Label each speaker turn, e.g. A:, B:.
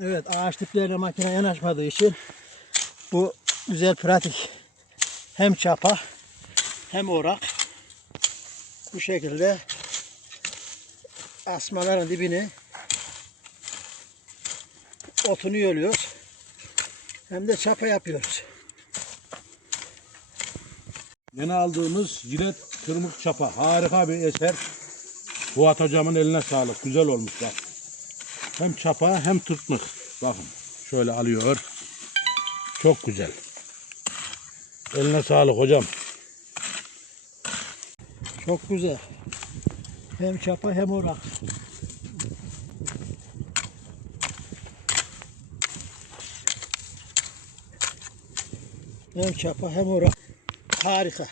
A: Evet ağaç diplerine makine yanaşmadığı için bu güzel pratik. Hem çapa hem orak. Bu şekilde asmaların dibini otunu yoluyoruz. Hem de çapa yapıyoruz.
B: Yeni aldığımız jilet kırmızı çapa. Harika bir eser. Fuat hocamın eline sağlık. Güzel olmuş bak. Hem çapa hem tırtmık. Bakın şöyle alıyor. Çok güzel. Eline sağlık hocam.
A: Çok güzel. Hem çapa hem orak. Hem çapa hem orak. Harika.